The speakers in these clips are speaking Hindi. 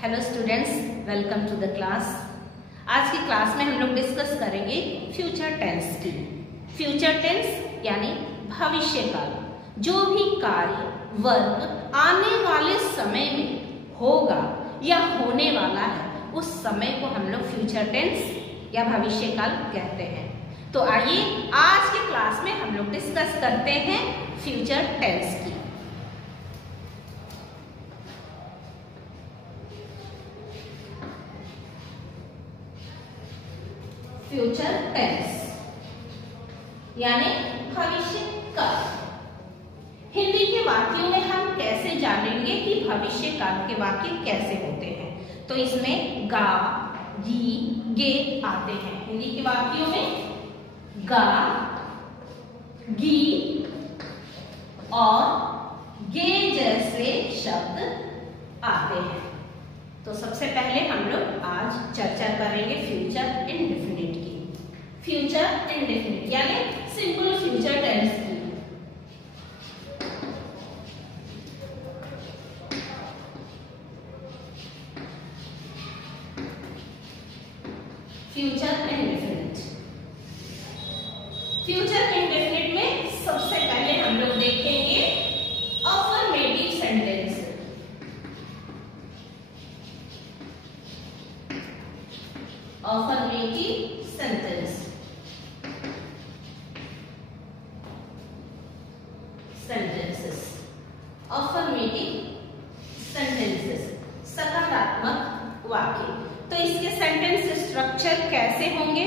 Hello students, welcome to the class. आज की क्लास में हम लोग डिस्कस करेंगे फ्यूचर टेंस की। फ्यूचर टेंस यानी भविष्य काल। जो भी कार्य वर्ग आने वाले समय में होगा या होने वाला है, उस समय को हम लोग फ्यूचर टेंस या भविष्य काल कहते हैं। तो आइए आज की क्लास में हम लोग डिस्कस करते हैं फ्यूचर टेंस की। फ्यूचर टेंस यानी भविष्य काल। हिंदी के वाक्यों में हम कैसे जानेंगे कि भविष्य काल के वाक्य कैसे होते हैं? तो इसमें गा, गी, गे आते हैं। हिंदी के वाक्यों में गा, गी और गे जैसे शब्द आते हैं। तो सबसे पहले हम लोग आज चर्चा करेंगे फ्यूचर इंडेफिनिट की। फ्यूचर इंडेफिनिट यानी सिंपल फ्यूचर टेंस की। Future indefinite. फ्यूचर इंडेफिनिट में सबसे पहले हम लोग देखेंगे affirmative sentence. Affirmative sentence sentences affirmative sentences सकारात्मक वाक्य। तो इसके सेंटेंस स्ट्रक्चर कैसे होंगे?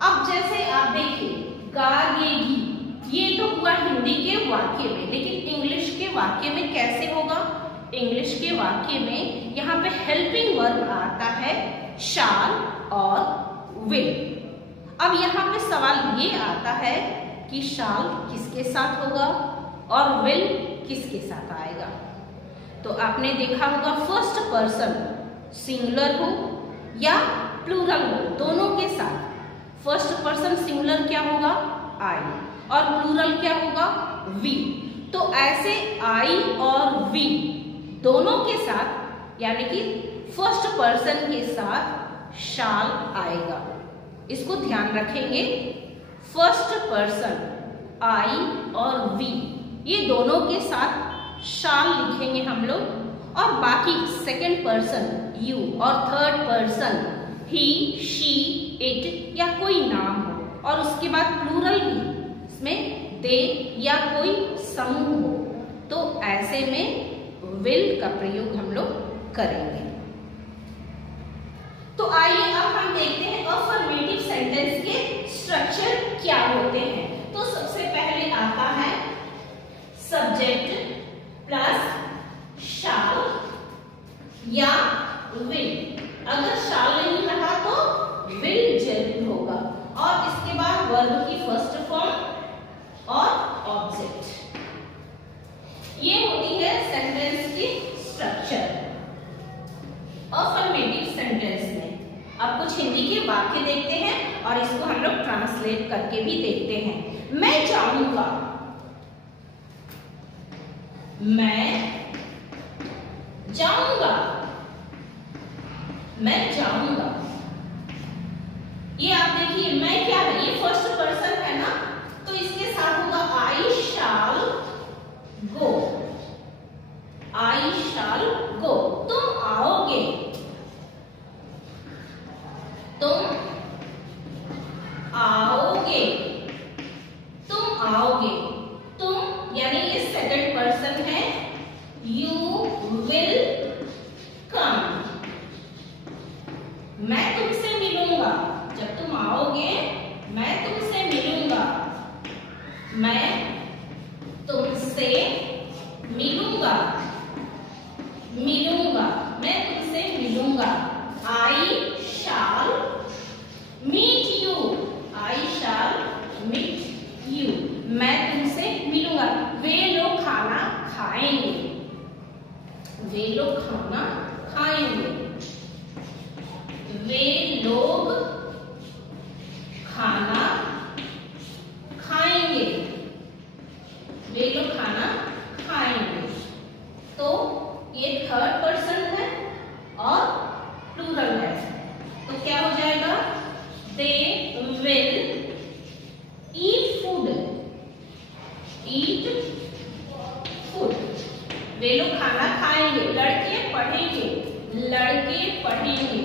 अब जैसे आप देखिए गा, गे, गी, ये तो हुआ हिंदी के वाक्य में, लेकिन इंग्लिश के वाक्य में कैसे होगा? इंग्लिश के वाक्य में यहाँ पे हेल्पिंग वर्ब आता है शाल और विल। अब यहाँ पे सवाल ये आता है कि शाल किसके साथ होगा और विल किसके साथ आएगा? तो आपने देखा होगा फर्स्ट पर्सन सिंगुलर हो या प्लूरल हो, दोनों के साथ। फर्स्ट पर्सन सिंगुलर क्या होगा? आई, और प्लूरल क्या होगा? वी। तो ऐसे आई और वी दोनों के साथ यानी कि फर्स्ट पर्सन के साथ शाल आएगा। इसको ध्यान रखेंगे। फर्स्ट पर्सन आई और वी ये दोनों के साथ शाल लिखेंगे हम लोग, और बाकी सेकंड पर्सन यू और third person he, she, it या कोई नाम हो, और उसके बाद प्लूरल भी इसमें दे या कोई समूह हो, तो ऐसे में विल का प्रयोग हम लोग करेंगे। तो आइए अब हम देखते हैं अफर्मेटिव सेंटेंस के स्ट्रक्चर क्या होते हैं। तो सबसे पहले आता है सब्जेक्ट प्लस शाल या विल। अगर शाल नहीं रहा तो विल जरूर होगा, और इसके बाद वर्ब की फर्स्ट फॉर्म और ऑब्जेक्ट। ये होती है सेंटेंस की स्ट्रक्चर अफर्मेटिव सेंटेंस में। अब कुछ हिंदी के वाक्य देखते हैं और इसको हम लोग ट्रांसलेट करके भी देखते हैं। मैं जाऊंगा, मैं जाऊंगा, मैं जाऊंगा। ये आप देखिए मैं क्या है, ये फर्स्ट पर्सन है ना, तो इसके साथ होगा आई शाल गो। आई शाल गो, तुम आओगे, तुम आओगे, तुम आओगे। तुम यानी ये सेकंड पर्सन है, यू विल कम। मैं तुमसे मिलूंगा, जब तुम आओगे मैं तुमसे मिलूंगा, मैं तुमसे मिलूंगा, मिलूंगा, मैं तुमसे मिलूंगा। I shall meet you, I shall meet you, मैं तुमसे मिलूंगा। वे लोग खाना खाएंगे, वे लोग खाना खाएंगे, वे लोग खाना खाएंगे, वे लोग खाना खाएंगे। तो ये थर्ड पर्सन है लड़के पढ़ेंगे,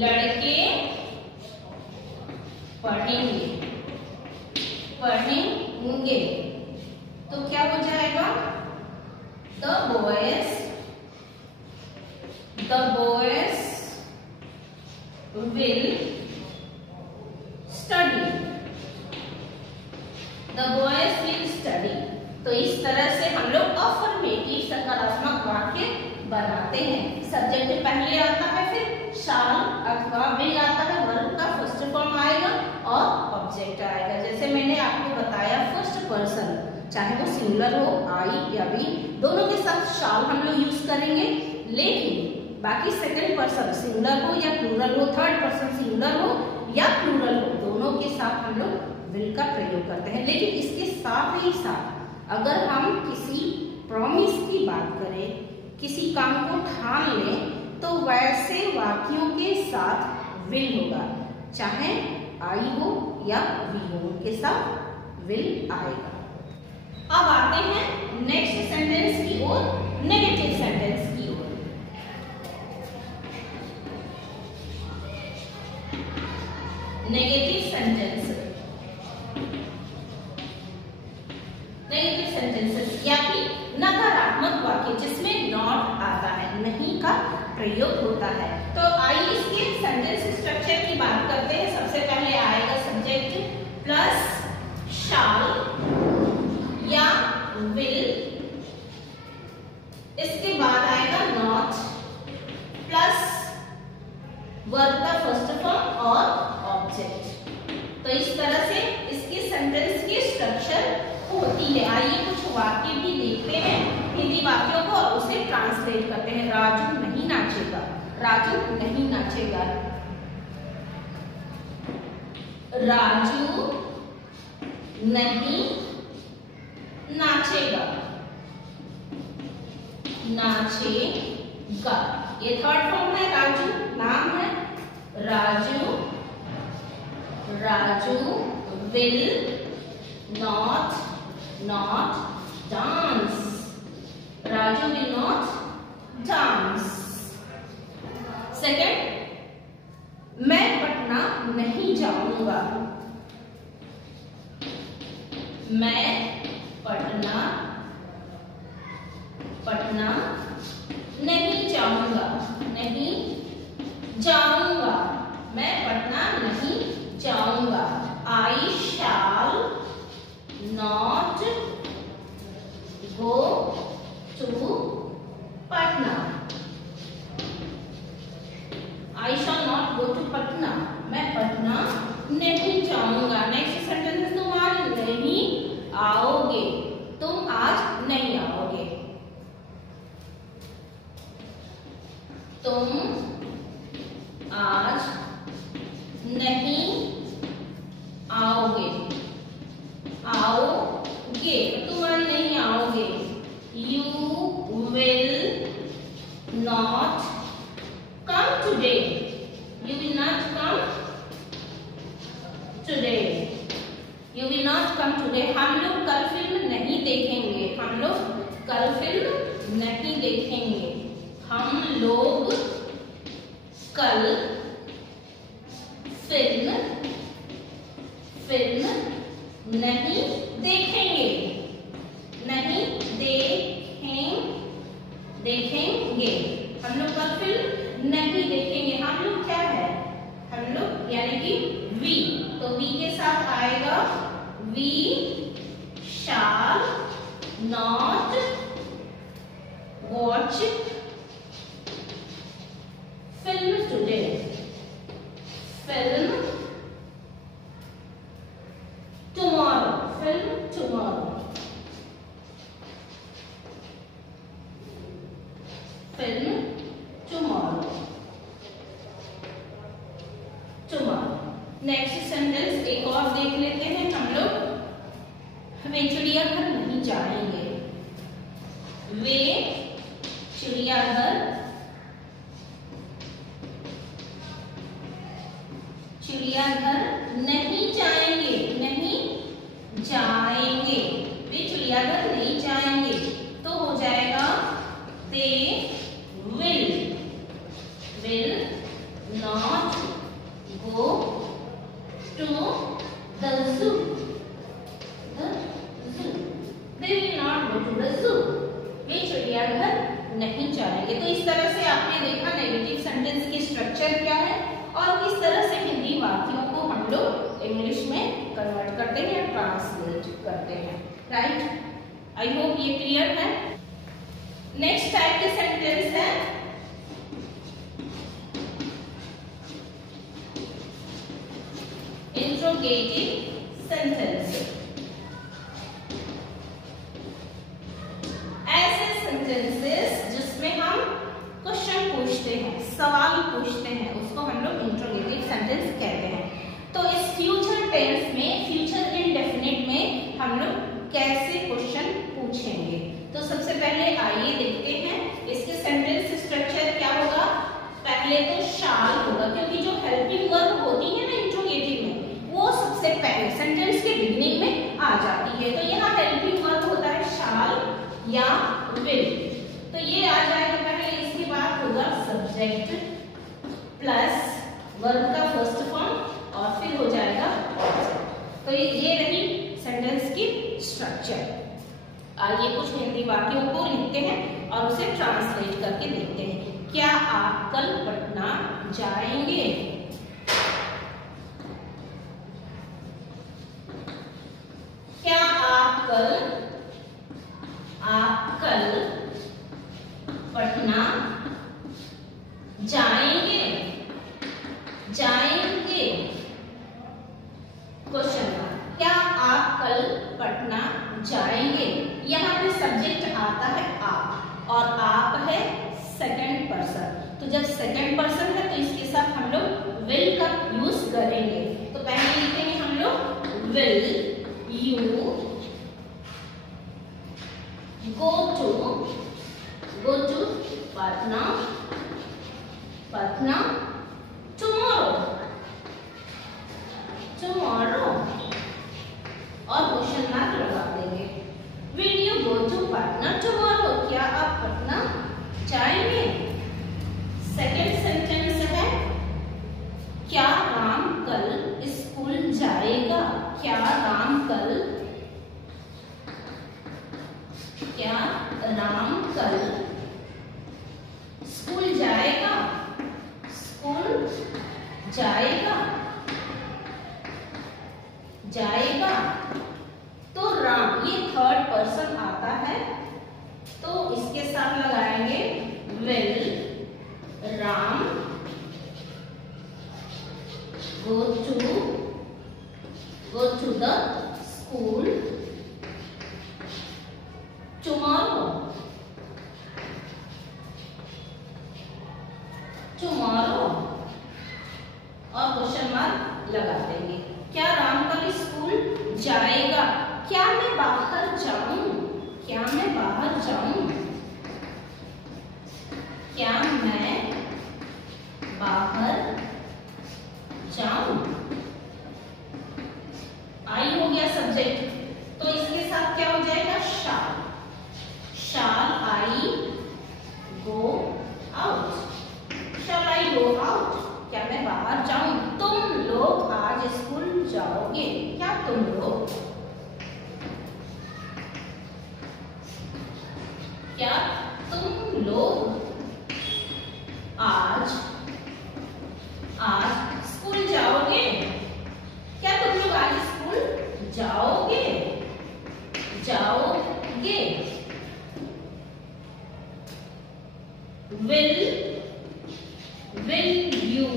लड़के पढ़ेंगे, पढ़ेंगे। तो क्या हो जाएगा? The boys will study, the boys will study। तो इस तरह से हम लोग अफर्मेटिव सकारात्मक वाक्य बनाते हैं। सब्जेक्ट पहले आता है, फिर शाल अथवा विल आता है, वर्ब का फर्स्ट फॉर्म आएगा और ऑब्जेक्ट आएगा। जैसे मैंने आपको बताया फर्स्ट पर्सन, चाहे वो सिंगुलर हो, आई या वी, दोनों के साथ शाल हम लोग यूज करेंगे। लेकिन बाकी सेकंड पर्सन सिंगुलर हो या प्लूरल हो, थर्ड पर्सन सिंगुलर हो या प्लूरल हो, दोनों के साथ हम लोग विल का प्रयोग करते हैं। लेकिन इसके साथ ही साथ अगर हम किसी प्रॉमिस की बात करें, किसी काम को ठान लें, तो वैसे वाक्यों के साथ विल होगा, चाहे आई हो या वी हो, उनके साथ विल आएगा। अब आते हैं नेक्स्ट सेंटेंस की ओर, नेगेटिव सेंटेंस की ओर। नेगेटिव सेंटेंस, नेगेटिव सेंटेंसेस या फिर नकारात्मक वाक्य जिसमें नॉट आता है, नहीं का प्रयोग होता है। तो आइए इसके सेंटेंस स्ट्रक्चर की बात करते हैं। सबसे पहले आएगा सब्जेक्ट प्लस शाल या विल, इसके बाद आएगा नॉट प्लस वर्ब का फर्स्ट फॉर्म और ऑब्जेक्ट। तो इस तरह से इसके सेंटेंस की स्ट्रक्चर होती है। आइए कुछ वाक्य भी देखते हैं हिंदी वाक्यों को और उसे ट्रांसलेट करते हैं। राजू नहीं नाचेगा, राजू नहीं नाचेगा, राजू नहीं नाचेगा, नाचेगा। ये थर्ड फॉर्म है, राजू नाम है, Raju, Raju will not dance, Raju will not dance। Second, मैं पटना नहीं जाऊंगा, मैं पटना नहीं जाऊंगा, नहीं जाऊंगा, मैं पटना नहीं जाऊंगा। I shall not go to Patna, I shall not go to Patna, मैं पटना नहीं जाऊंगा। नेक्स्ट सेंटेंस, तुम आज नहीं आओगे, तुम आज नहीं आओगे, तुम आज नहीं आओगे, आओगे, तुम आज नहीं आओगे। You will not come today, you will not come today, you will not come today। हम लोग कल फिल्म नहीं देखेंगे, हम लोग कल फिल्म नहीं देखेंगे, हम लोग कल फिल्म नहीं देखेंगे, नहीं देखेंगे, हम लोग कल फिल्म नहीं देखेंगे। हम लोग क्या है, हम लोग यानी कि वी, तो वी के साथ आएगा we shall not watch film today, film tomorrow, film tomorrow, film tomorrow, tomorrow। Next sentence एक और देख लेते हैं हम लोग। वे चिड़ियाघर नहीं जाएंगे, वे चिड़ियाघर नहीं जाएंगे, नहीं जाएंगे, वे चिड़ियाघर नहीं जाएंगे। तो हो जाएगा they will जाएंगे। तो इस तरह से आपने देखा नेगेटिव सेंटेंस की स्ट्रक्चर क्या है और किस तरह से हिंदी वाक्यों को हम लोग इंग्लिश में कन्वर्ट करते हैं, ट्रांसलेट करते हैं। राइट, आई होप ये क्लियर है। नेक्स्ट टाइप के सेंटेंस है इंट्रोगेटिव सेंटेंस। ऐसे सेंटेंसेस जिसमें हम क्वेश्चन पूछते हैं, सवाल पूछते हैं, उसको हम लोग इंट्रोगेटिव सेंटेंस कहते हैं। तो इस फ्यूचर टेंस में, फ्यूचर इंडेफिनिट में हम लोग कैसे क्वेश्चन पूछेंगे? तो सबसे पहले आइए देखते हैं इसके सेंटेंस स्ट्रक्चर क्या होगा। पहले तो शाल होगा, क्योंकि जो हेल्पिंग वर्ब होती है ना इंट्रोगेटिव में, वो सबसे पहले सेंटेंस के बिगिनिंग में आ जाती है। तो यहाँ हेल्पिंग वर्ब होता है शाल या विल। तो ये आ जाएगा पहले, इसके बाद होगा सब्जेक्ट प्लस वर्ब का फर्स्ट फॉर्म और फिर हो जाएगा ऑब्जेक्ट। तो ये रही सेंटेंस की स्ट्रक्चर। आइए कुछ हिंदी वाक्यों को लिखते हैं और उसे ट्रांसलेट करके देखते हैं। क्या आप कल पटना जाएंगे? क्या आप कल पटना जाएंगे? जाएंगे क्वेश्चन का, क्या आप कल पटना जाएंगे? यहाँ पे सब्जेक्ट आता है आप और आप है सेकंड पर्सन। तो जब सेकंड पर्सन है तो इसके साथ हम लोग विल का यूज करेंगे। तो पहले लिखेंगे हम लोग will you go to Patna tomorrow और क्वेश्चन मार्क लगा देंगे। Will you go to Patna tomorrow? क्या आप पटना जाएंगे? सेकेंड सेंटेंस है क्या राम कल स्कूल जाएगा? क्या राम कल स्कूल जाएगा? स्कूल जाएगा। तो राम ये थर्ड पर्सन आता है, तो इसके साथ लगाएंगे will Ram go to the school tomorrow और क्वेश्चन मार्क लगा देंगे। क्या राम कल स्कूल जाएगा? क्या मैं बाहर जाऊं? क्या मैं बाहर जाऊं? क्या मैं बाहर जाऊं? आई हो गया सब्जेक्ट। तो इसके साथ क्या हो जाएगा? शाल आई गो आउट। शाल आई गो आउट, क्या मैं बाहर जाऊं? तुम लोग आज स्कूल जाओगे? क्या तुम लोग आज स्कूल जाओगे? क्या तुम लोग आज स्कूल जाओगे? Will you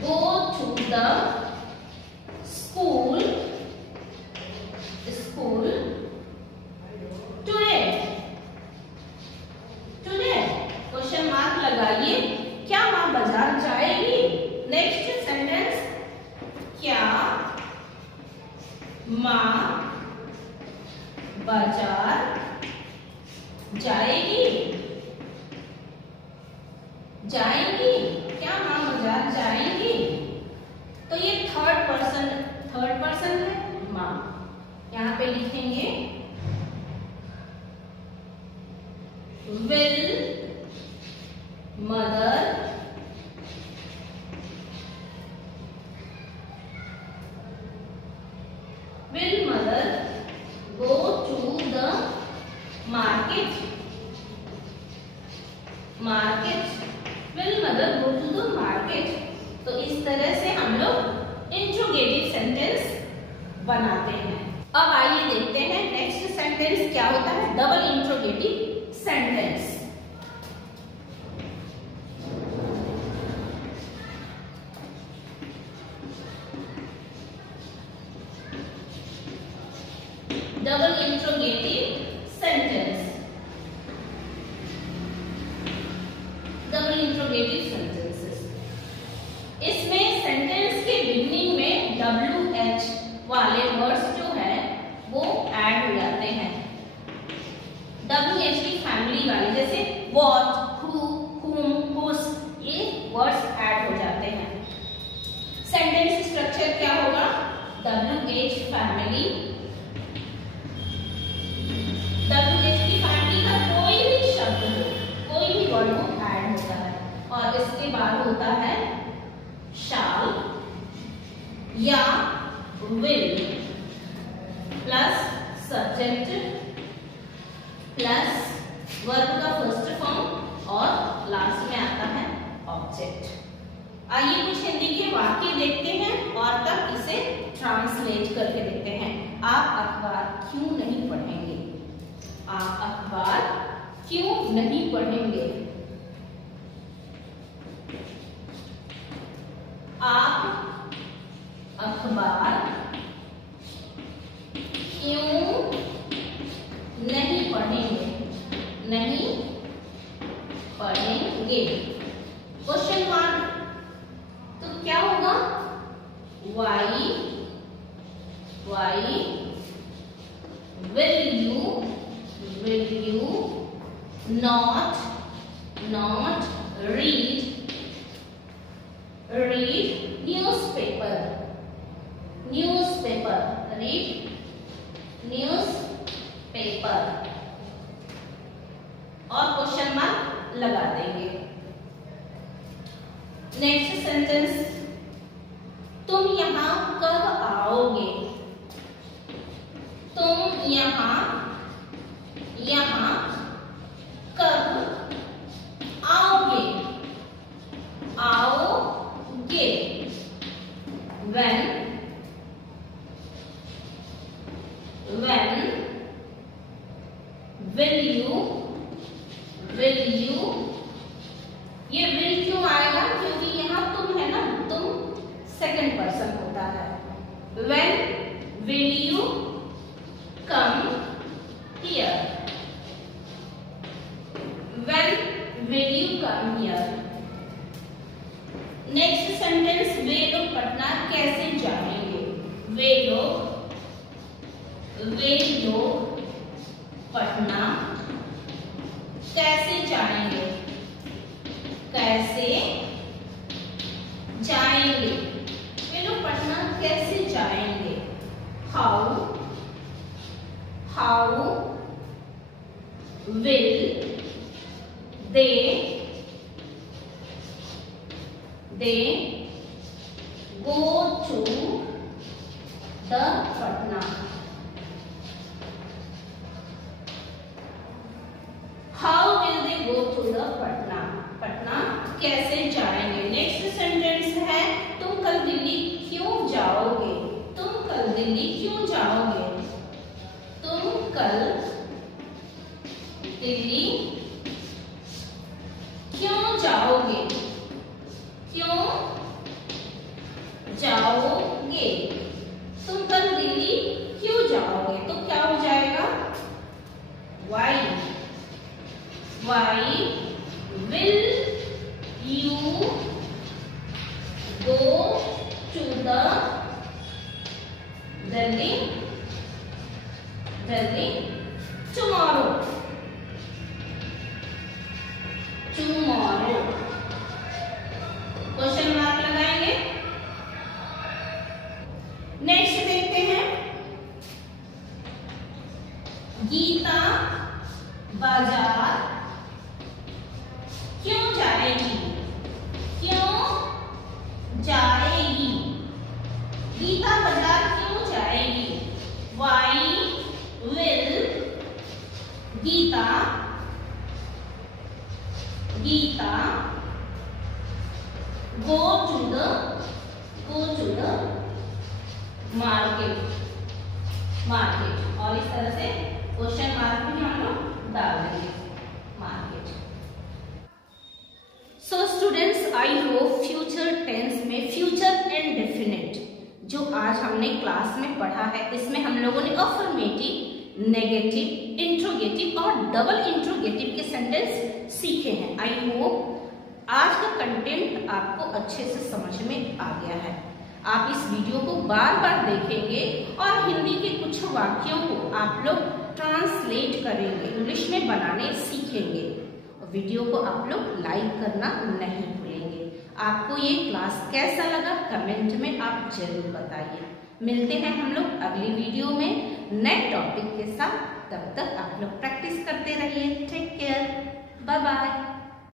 go to the school today? Question mark लगाइए। क्या माँ बाजार जाएगी? नेक्स्ट सेंटेंस, क्या माँ बाजार जाएगी? क्या माँ बाजार जाएंगी? तो ये थर्ड पर्सन है माँ। यहाँ पे लिखेंगे will mother go to the market market. Market. Will mother go to the market? तो इस तरह से हम लोग इंट्रोगेटिव सेंटेंस बनाते हैं। अब आइए देखते हैं नेक्स्ट सेंटेंस क्या होता है, double interrogative sentence. Double interrogative sentence. Double interrogative sentences, इसमें सेंटेंस के बिगिनिंग में WH वाले वर्ड्स जो है वो ऐड हो जाते हैं। WH की फैमिली वाले जैसे what, who, whom, whose, ये वर्ड्स ऐड हो जाते हैं। सेंटेंस स्ट्रक्चर क्या होगा, WH फैमिली, WH की फैमिली का कोई भी शब्द हो, कोई भी वर्ड हो ऐड होता है, और इसके बाद होता है shall या will plus subject plus verb का फर्स्ट फॉर्म और लास्ट में आता है ऑब्जेक्ट। आइए कुछ हिंदी के वाक्य देखते हैं और तब इसे ट्रांसलेट करके देखते हैं। आप अखबार क्यों नहीं पढ़ेंगे? आप अखबार क्यों नहीं पढ़ेंगे? आप अखबार क्यों नहीं पढ़ेंगे? नहीं पढ़ेंगे। क्वेश्चन मार्क, तो क्या होगा, why will you not read newspaper, read newspaper, और क्वेश्चन मार्क लगा देंगे। नेक्स्ट सेंटेंस, तुम यहाँ कब आओगे? तुम यहाँ कब आओगे? आओगे। when will you, ये will क्यों आएगा, क्योंकि यहाँ तुम है ना, तुम सेकंड पर्सन होता है। when will you come here? when will you come here? Next sentence, वे लोग पटना कैसे जाएंगे? वे लोग पटना कैसे जाएंगे? कैसे जाएंगे? वे लोग पटना कैसे जाएंगे? how will they go to the Patna? How will they go to the Patna? Patna कैसे जाएंगे? नेक्स्ट सेंटेंस है, तुम कल दिल्ली क्यों जाओगे? तुम कल दिल्ली क्यों जाओगे? तुम कल दिल्ली क्यों जाओगे? क्यों जाओगे? तुम कल दिल्ली क्यों जाओगे? तो क्या हो जाएगा, why will you go to the Delhi tomorrow? Question mark लगाएंगे। नेक्स्ट देखते हैं, गीता बाजार क्यों जाएगी? क्यों जाएगी? गीता बाजार क्यों जाएगी? Why will Gita Gita, Gita go to the market, market. और इस तरह से क्वेश्चन मार्क भी हम लोग डाल देंगे, market. So students, I hope future tense में फ्यूचर एंड डेफिनेट जो आज हमने क्लास में पढ़ा है, इसमें हम लोगों ने अफर्मेटिव, नेगेटिव, इंट्रोगेटिव और डबल इंट्रोगेटिव के सेंटेंस सीखे हैं। आई होप आज का कंटेंट आपको अच्छे से समझ में आ गया है। आप इस वीडियो को बार बार देखेंगे और हिंदी के कुछ वाक्यों को आप लोग ट्रांसलेट करेंगे, इंग्लिश में बनाने सीखेंगे। वीडियो को आप लोग लाइक करना नहीं भूलेंगे। आपको ये क्लास कैसा लगा कमेंट में आप जरूर बताइए। मिलते हैं हम लोग अगली वीडियो में नए टॉपिक के साथ। तब तक आप लोग प्रैक्टिस करते रहिए। Take care, bye bye.